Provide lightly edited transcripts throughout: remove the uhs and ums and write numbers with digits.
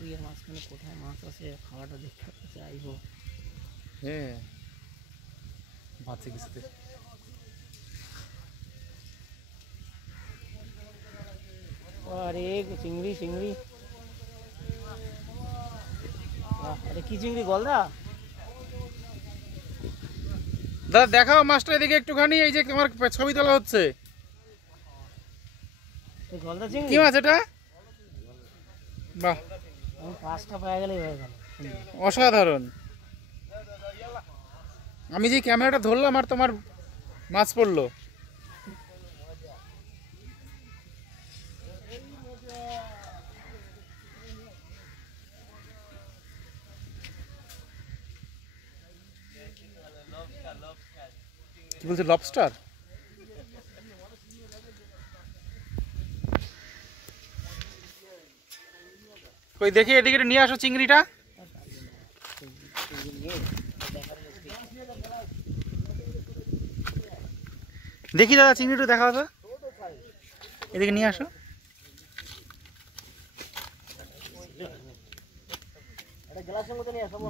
পুকুরের মাঝখানে কোথায় মাছ আছে খাওয়াটা দেখতে চাইবো। হ্যাঁ বাঁচে কিছুতে। আরে চিংড়ি চিংড়ি, আরে কি চিংড়ি গলদা? দাদা দেখাও মাছটা এদিকে একটুখানি, এই যে তোমার ছবি তোলা হচ্ছে। গলদা চিংড়ি কি মাছ এটা? বাহ, পাঁচটা পাওয়া গেলেই হয়ে গেল। অসাধারণ। আমি যে ক্যামেরাটা ধরলাম আর তোমার মাছ পড়লো। কি বলছে, লবস্টার? কই দেখি এদিকে নিয়ে আসো চিংড়িটা। দেখি দাদা চিংড়িটা দেখাও তো, এদিকে নিয়ে আসো।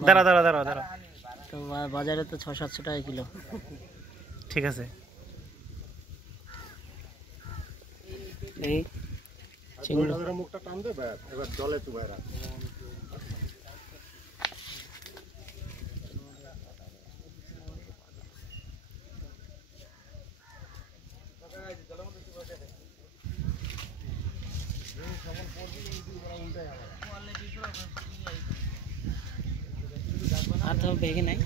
দাঁড়া দাঁড়া দাঁড়া দাঁড়া, তো বাজারে তো 600-700 টাকা কিলো। ঠিক আছে। এই চিংড়ি মুখটা টান দে, এবার জলে চুবাই রাখ। আর তো বেগে নাই।